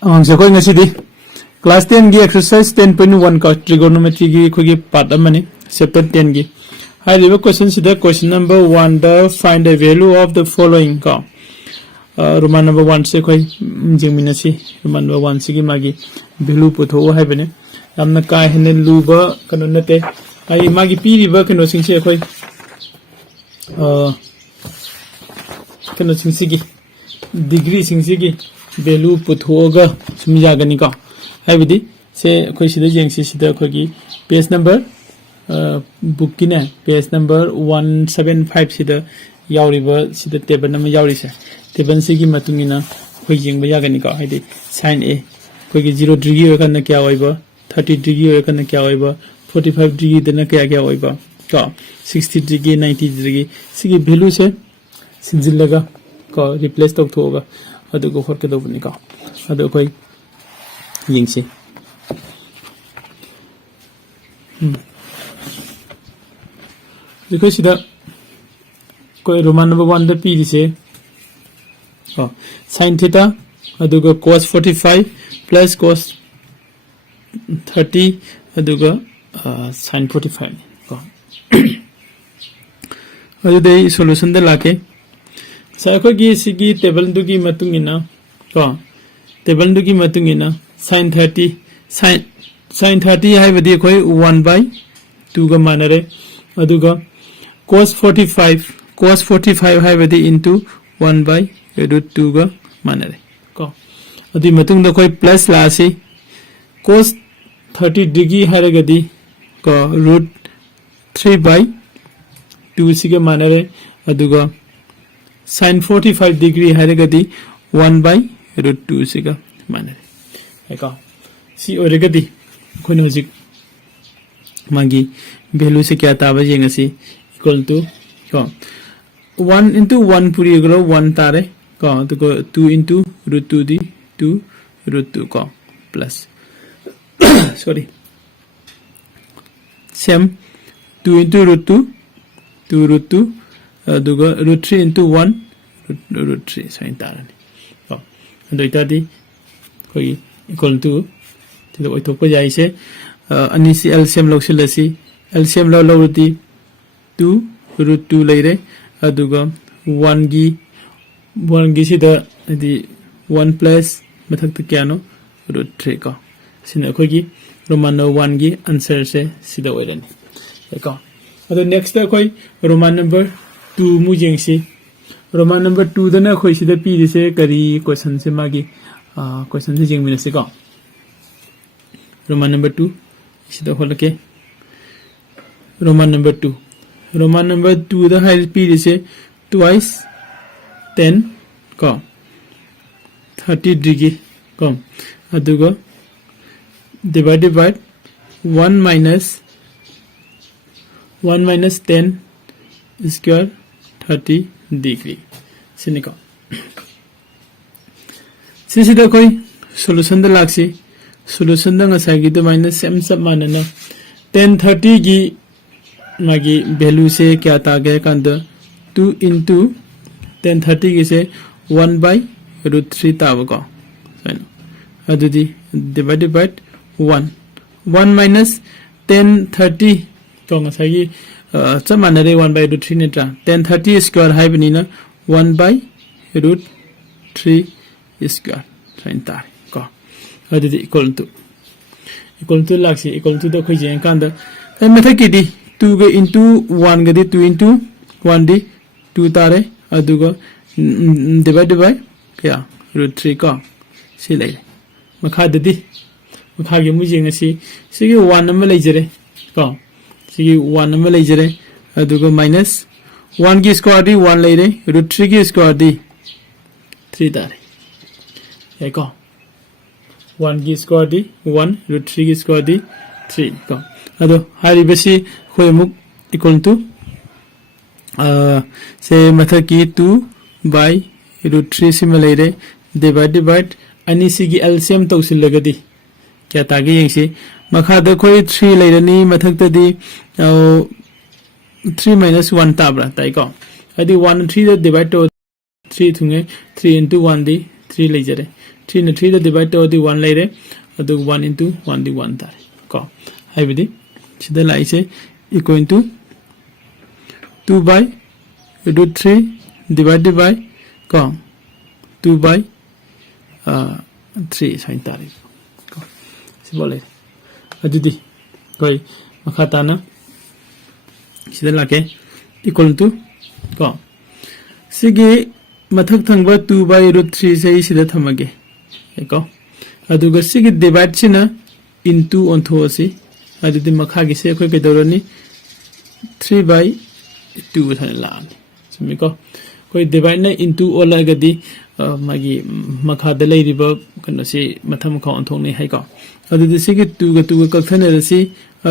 से कोई ngasi class 10 gi exercise 10.1 का trigonometry gi खोगी part amani chapter 10 gi high level question sida question number 1 the find the value of the following का roman number 1 से कोई jingmina si roman number 1 sigi magi value putho hai bane amna ka hene luba kanu nate ai magi piri ba kanu sing se koi kanu sing sigi degree sing sigi value puthoga sumjagani ka haibidi se khoi sida jengsi sida khogi page number book kina page number 175 sida yauriba sida table number yauri se table sigi matungina khoi jengba yagani ka haidi sin a khogi 0 degree kana kya hoiba 30 degree kana kya hoiba 45 degree dana kya hoiba ka 60 degree 90 degree sigi value se sinjillaga ka replace tawthoga adu go horke do bani ka adu koi yingsi because sida koi roman number 1 da p dise sin theta adu go cos 45 plus cos 30 adu go sin 45 ko adu dei solution da lake sa ko gi sigi table du gi matungina ko table du gi matungina sin 30 sin 30 hai badi koi 1 by 2 ga manare aduga cos 45 hai badi into 1 by root 2 ga manare ko adi matung da koi plus la si cos 30 degree hai gadi ko root 3 by 2 si ga manare aduga sin 45 degree hai gadi 1 by root 2 si ga manare eka si oregadi khone hojik magi value se kya taba jengasi equal to ko 1 into 1 puri galo 1 tare ko to 2 into root 2 di 2 root 2 ko plus sorry same 2 into root 2 2 root 2 aduga root 3 into 1 root 3 sin tarani ko ado itadi koi equal to the oitokpa jai se ani si LCM loksilasi LCM lo ruti 2 root 2 leire aduga 1 gi sida adi 1 plus mathak ta kyano root 3 ko sina khoi gi roman number 1 gi answer se sida oirani ko ado next ta khoi roman number 2 mu jengsi roman number 2 dana khoi sida pi rise kari question se magi question se jengmina se ko roman number 2 sida holake roman number 2 the high p is twice 10 ko 30 degree ko adugo divided by 1 minus 10 square 30 degree siniko sisida koi solution da laksi solution da ngasai gi to minus same sab manana 1030 gi magi value se kya ta ge kan da 2 into 1030 gi se 1 by root 3 ta ba ko adudi divided by 1 minus 1030 to ngasai gi cha manare 1 by root 3 ne tra 1030 square hai bani na 1 by root 3 square sin ta ko adudi equal to laksi equal to the khoi jeng kan da method ki di 2 ga into 1 ga di 2 into 1 di 2 tare aduga divided by kya root 3 ka si lai makha di makha gi mu jeng si sigi 1 am lai jare ko sigi 1 am lai jare aduga minus 1 gi square di 1 lai re root 3 gi square di 3 tare ai ko 1 gi square di 1 root 3 gi square di 3 ko ado hari basi khoi muk equal to say method ki 2 by root 3 similarly divided by ani sigi LCM tawsil lagadi kya tagi yengsi makha da khoi 3 lairani method ta di 3 minus 1 tabra tai ko adi 1 3 da divide to 3 thunge 3 into 1 di 3 lejare 3 na 3 da divide to the 1 laire adu 1 into 1 di 1 tare ko haibidi sida lai se equal to 2 by root 3 divided by ko 2 by 3 sain tare ko si bole adudi koi makata na sida lake equal to ko sigi mathak thangba 2 by root 3 se sida thamage ko aduga sigi divide china into ontho si adudi makha gi se khoi kedorani 3 by 2 thana la sumi ko koi divide na into ola gadi magi makha da lei riba kana si matham kha onthong ni hai ko adudi sigi 2 ga 2 ga kakthana si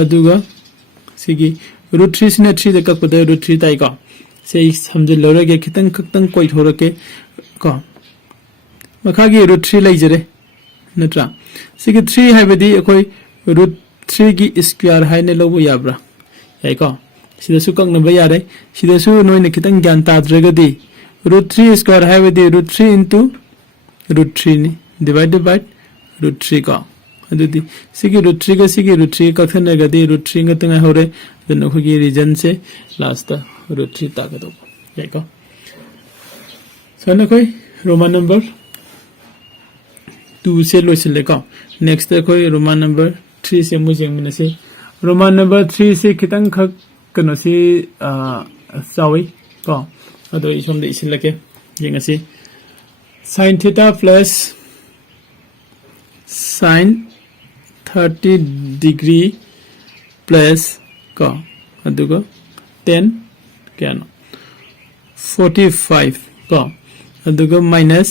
aduga sigi root 3 sina 3 da kakpada root 3 tai ko se samje lorage khitang khakhtang koi thorake ko makha gi root 3 lai jare natra sigi 3 haibadi akoi root 3 gi square hai ne lobu yabra yai ko sida su kak namba yare sida su noi ne khitang gyan ta dragadi root 3 square haibadi root 3 into root 3 ni divided by root 3 ko adudi sigi root 3 ga sigi root 3 ka thana gadi root 3 ga tanga hore then khogi region se last ta root 3 ta ga do yai ko sana koi roman number 2 से लोचले को next कोई Roman number 3 से मुझे मिने से Roman number 3 से खितंग खक कनो से सावी को अदो इसम दे इसिलके येंगसी sin theta plus sin 30 degree plus को अदुगो 10 क्या नो 45 को अदुगो minus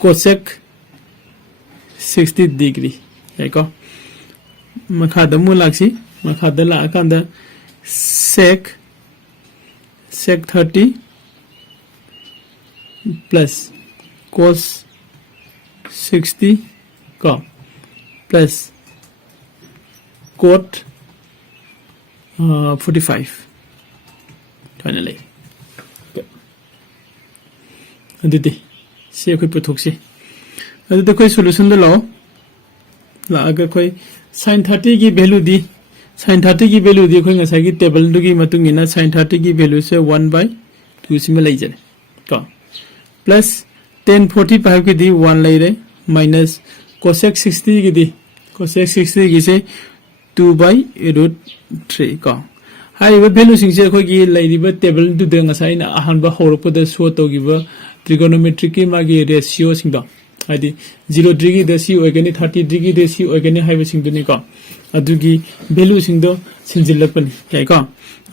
cosec 60 degree yako makhada mu laksi makhada la akanda sec 30 plus cos 60 ko plus cot 45 finally aditi से कोई पुथुक से अदु तो कोई सॉल्यूशन दे लाओ ला अगर कोई sin 30 की वैल्यू दी sin 30 की वैल्यू दी कोई ngasai की टेबल दु की मतुंग इना sin 30 की वैल्यू से 1/2 से में लाई जरे तो प्लस 1045 की दी 1 लाई रे माइनस cosec 60 की दी cosec 60 की से 2/√3 को हाई वे वैल्यू सिंग से कोई की लाई दी टेबल दु दे ngasai ना अहन बा होरप द शो तो की trigonometry की मागी ratio सिंग द आदि 0 डिग्री द सी ओगेनी 30 डिग्री द सी ओगेनी हाइबे सिंग दुनी को अदुगी वैल्यू सिंग द सिंजिलपन काय को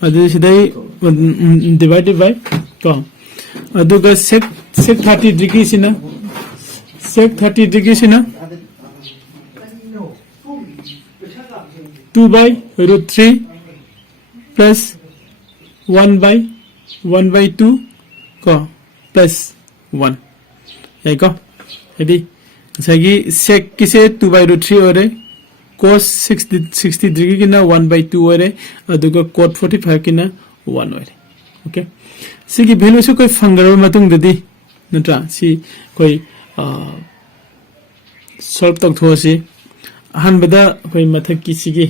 अदु सिदाई डिवाइडेड बाय को अदुगा sec 30 डिग्री सिना sec 30 डिग्री सिना 2/√3 plus 1/2 को plus 1 यही को यदि सही sec किसे 2/√3 और cos 60 डिग्री की ना 1/2 और अदुगा cot 45 की ना 1 और ओके सिगी वैल्यू से कोई फंगर मतुंग ददी नत्रा सी कोई सॉल्व तक थोसी हन बदा कोई मथक की सिगी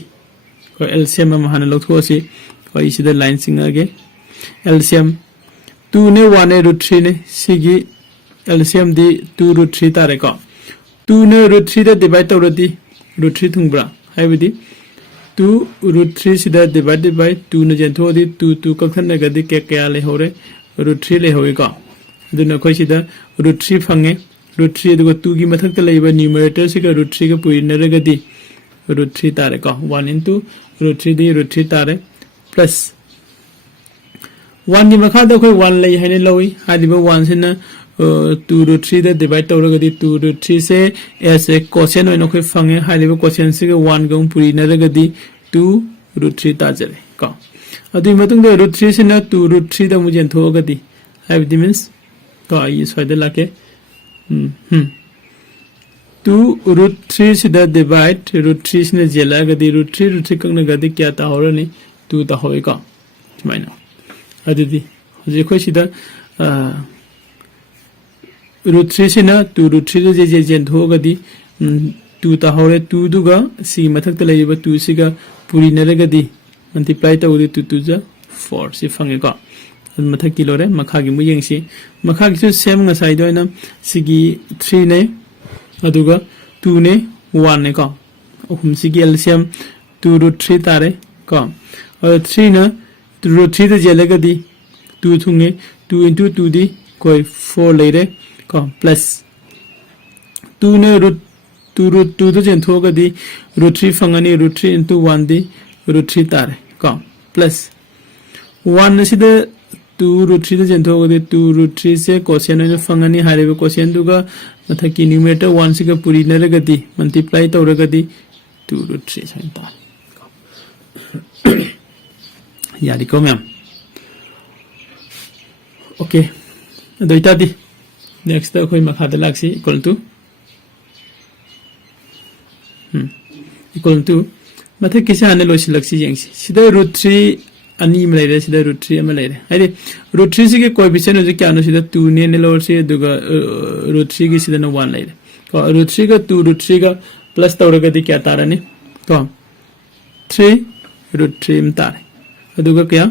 कोई एलसीएम में हन लोग थोसी कोई सीधा लाइन सिंग आगे एलसीएम 2 ने 1 ने √3 ने सिगी एलसीएम दी 2√3 तारे को 2 ने √3 दा डिवाइड तौरदी √3 थुंब्रा हाइबदी 2√3 सिदा डिवाइडेड बाय 2 ने जेंथो दी 2 कखन ने गदी के क्या ले होरे √3 ले होई को दुना कोई सिदा √3 फंगे √3 दुगो 2 की मथक त लेबा न्यूमरेटर से का √3 के पुई ने गदी √3 तारे को 1 into √3 दी √3 तारे प्लस 1 की मखा द कोई 1 ले है ने लोई हादिबा 1 से ना 2√3 दा डिवाइड तौरगदी 2√3 से ऐसे क्वेश्चन होइनो कोई फंगे हादिबा क्वेश्चन से 1 गम पुई ने गदी 2√3 ताजरे को अदि मतुंग द √3 से ना 2√3 दा मुझे थोगदी हाइबदी मींस तो आई स्वाइद लाके 2√3 से दा डिवाइड √3 से जेला गदी √3 कंग गदी क्या ता होरनी 2 ता होई को माइना अदि हजे कोई सिदा root 3 sina 2 root 3 je jen thogadi 2 ta hore 2 duga si mathak ta laiba 2 siga puri naragadi multiply ta udi 2 2 ja 4 si fange ko mathak ki lore makha gi mu yeng si makha gi su same nga sai doina sigi 3 ne aduga 2 ne 1 ne ko hum sigi LCM 2 root 3 tare ko 3 na 2 root 3 ta je lagadi 2 thunge 2 into 2 di koi 4 leire ko plus 2 ne root 2 to jen thoga di root 3 fangani root 3 into 1 di root 3 tare ko plus 1 na sida 2 root 3 to jen thoga di 2 root 3 se quotient ne fangani harebe quotient duga mathaki numerator 1 siga puri naragadi multiply tawragadi 2 root 3 sain ta yari ko ma'am okay doita di next ta koi makha da laksi equal to mathak kisa ane loisi laksi jengsi sida root 3 ani ma leire sida root 3 ama leire haide root 3 sige coefficient je kya no sida 2 ne lower se duga root 3 gi sida na 1 leire ko root 3 ga 2 root 3 ga plus tawraga di kya tarane ko 3 root 3 am tare aduga kya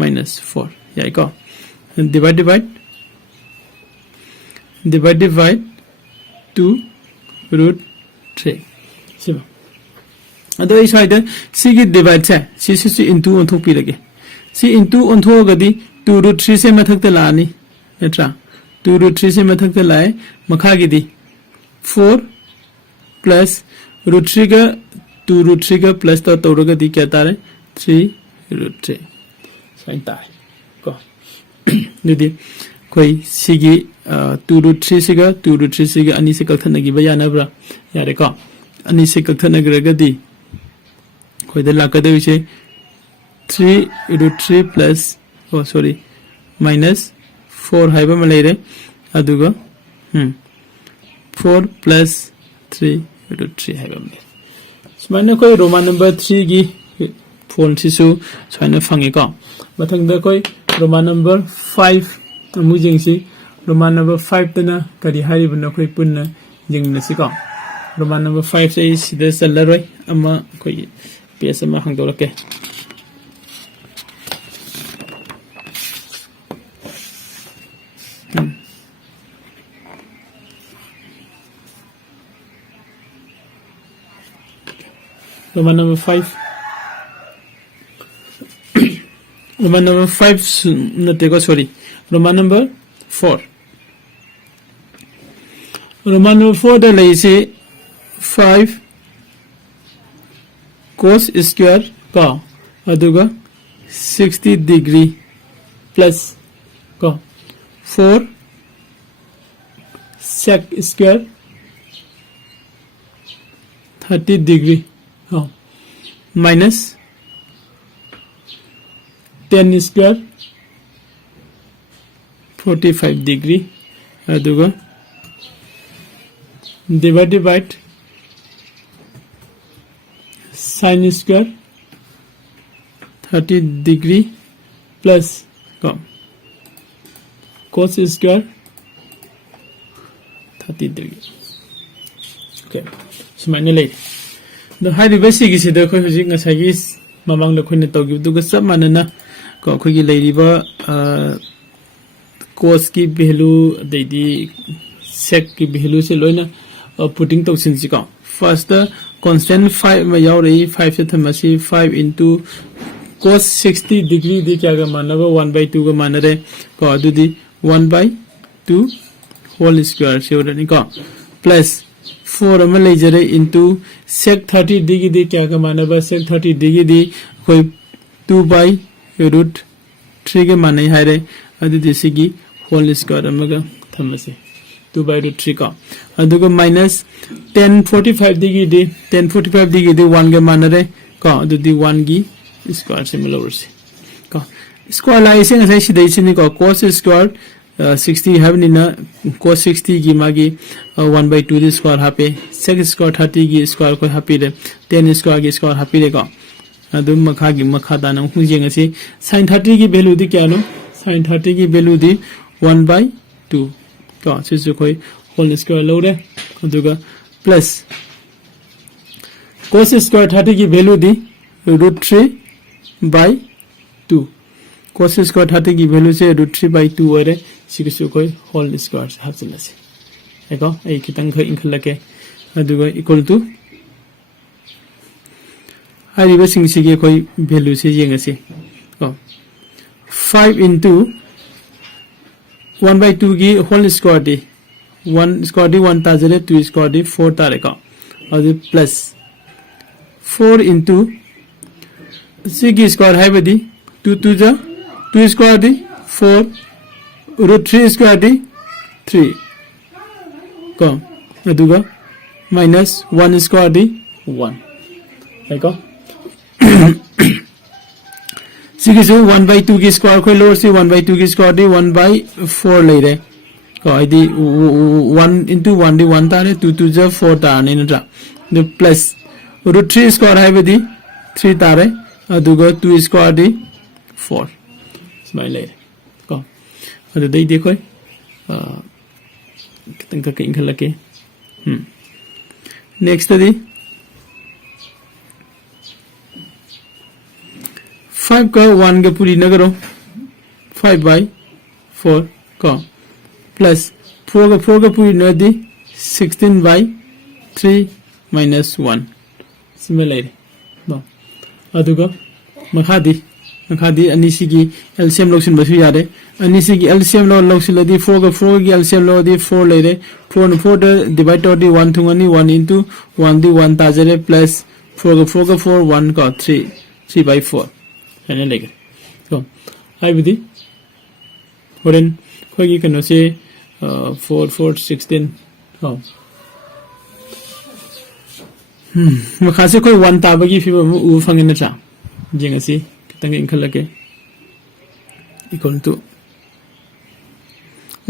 minus 4 yai ko divide 2 root 3 siba ado is side sigi divide cha si into on thok pi lage si into on thok gadi 2 root 3 se mathak ta la ni etra 2 root 3 se mathak ta lai makha gi di 4 plus root 3 ga 2 root 3 ga plus ta tawra ga di kya tare 3 root 3 sain ta ko nidi koi sigi 2 root 3 siga 2 root 3 siga ani se kalthana gi bayana bra yare ko ani se kalthana ga di koi da lakade wiche 3 root 3 plus oh sorry minus 4 haiba malaire aduga 4 plus 3 root 3 haiba malaire smana koi roman number 3 gi phone sisu swana phangi ko mathang da koi roman number 5 amu jingsi roman number 5 tana kari haribu na koi punna jingna si ko roman number 5 say sida sallaroi ama koi PS ama hangdorake Roman number 5 Roman number 5 not sorry Roman number 4 Roman number 4 da lai se 5 cos square ka aduga 60 degree plus ka 4 sec square 30 degree minus 10 square 45 degree aduga divide sin square 30 degree plus cos square 30 degree okay simane lay the high basic is the koi hujik nga sagis mamang da khoina tawgi duga sab manana ko khoi gi leiriba cos ki value deidi sec ki value se loina putting to sin ko first the constant 5 ma yaw rei 5 se thamasi 5 into cos 60 degree de kya ga manaba 1/2 ga manare ko adudi 1/2 whole square se odani ko plus 4 am lejare into sec 30 degree de kya ga manaba sec 30 degree de koi 2/√3 ga manai haire adudi sigi whole square amaga thamase 2/√3 ka aduga minus 1045 degree de 1045 degree de 1 ga manare ka adudi 1 gi square similar se ka square la ise ngai sidai sini ko cos square 60 have nina cos 60 gi magi 1/2 the square hape sec square 30 gi square ko happy de 10 square gi square happy de ko adum makha gi makha da nang hunjeng asi sin 30 gi value di kya no sin 30 gi value di 1/2 ko si su khoi whole square lo re aduga plus cos square 30 ki value di root 3 by 2 cos square 30 की value से root 3 by 2 ओरे सिगसु कोई whole square हासिलसे एको ए कितंग ख इंखलके अदुगा equal to हारिबा सिंगसिगे कोई value से येंगसे को 5 into 1 by 2 की whole square दी 1 square दी 1 ताजले 2 square दी 4 तारे का और प्लस 4 into सिगी स्क्वायर है बदी 2 2 जा 2 square दी 4 root 3 square दी 3 को अदुगा minus 1 square दी 1 देखो सिगिसु 1 by 2 की स्क्वायर को लोअर से 1 by 2 की स्क्वायर दी 1 by 4 ले रहे को आइडी 1 into 1 दी 1 तारे 2 2 जा 4 तारे नजा द प्लस root 3 square है बदी 3 तारे अदुगा 2 square दी 4 इसमें ले को अदु दे देखो कितने का कहीं खला के नेक्स्ट दी 5 का 1 का पूरी न करो 5 by 4 का प्लस 4 का पूरी न दी 16 by 3 minus 1 इसमें ले बा अदुगा मखादी अनिसिगी एलसीएम लोक्सिन बसु यारे अनिसिगी एलसीएम लोक्सिलदी 4 की एलसीएम लो दी 4 ले रे 4 द डिवाइड और दी 1 थुंगनी 1 into 1 दी 1 ताजरे प्लस 4 का 4 1 का 3 by 4 है लेगे तो आई विधि होरेन खोगी कनो से 4 4 16 हो मखासे कोई 1 ताबगी फिर उ फंगे न चा जेंगसी कितंगे इंखलके इक्वल टू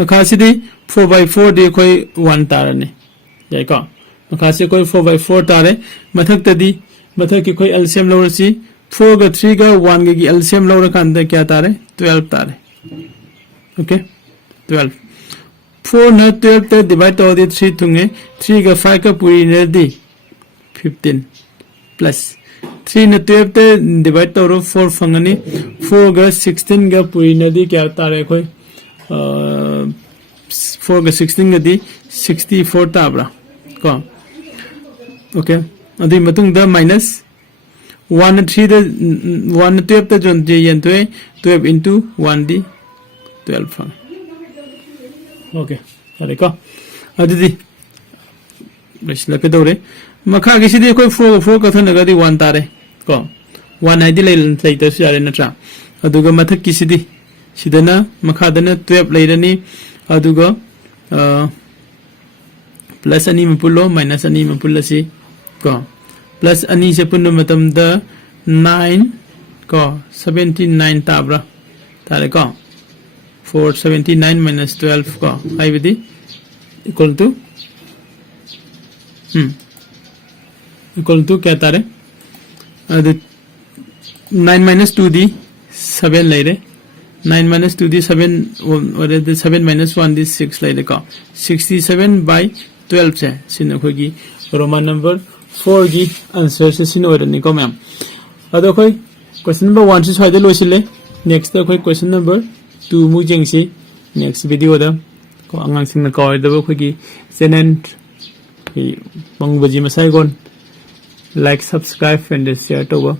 मखासे दी 4 by 4 दे कोई 1 तारने जायका मखासे कोई 4 by 4 तारे मथक तदी मथक की कोई एलसीएम लोरसी 4 का 3 का 1 की एलसीएम लोर का अंदर क्या तारे 12 तारे ओके 12 4 न 12 ते डिवाइड हो दी 3 थुंगे 3 का 5 का पूरी ने दी 15 प्लस 3 न 12 ते डिवाइड तो 4 फंगनी 4 का 16 का पूरी ने दी क्या तारे कोई 4 का 16 का दी 64 ताबरा को ओके अभी मतुंग द माइनस 1 3 द 1 12 द जोन जे यन 12 into 1 दी 12 फंग ओके अरे को अदी बस लके दौरे मखा किसी दी कोई 4 का थन दी 1 तारे को 1 आइदी ले तो यारे नट्रा अदुगा मथक किसी दी सिदना मखादना 12 लेरनी अदुगा प्लस अनि मपुलो माइनस अनि मपुलसी को प्लस अनि से पुन्नो मतम द 9 को 79 ताब्रा तारे को 479 minus 12 को आई विधि इक्वल टू क्या तारे 9 minus 2 दी 7 ले रे 9 minus 2 दी 7 और 7 minus 1 दी 6 ले रे को 67 by 12 से सिन खोगी रोमन नंबर 4 की आंसर से सिन और निको मैम अदो कोई क्वेश्चन नंबर 1 से स्वाइदे लोसिले नेक्स्ट कोई क्वेश्चन नंबर 2 मु जेंगसी नेक्स्ट वीडियो दा को अंगांग सिंग न कॉल दबो खोगी चैनल की मंगबजी मसाइगोन लाइक सब्सक्राइब एंड शेयर तो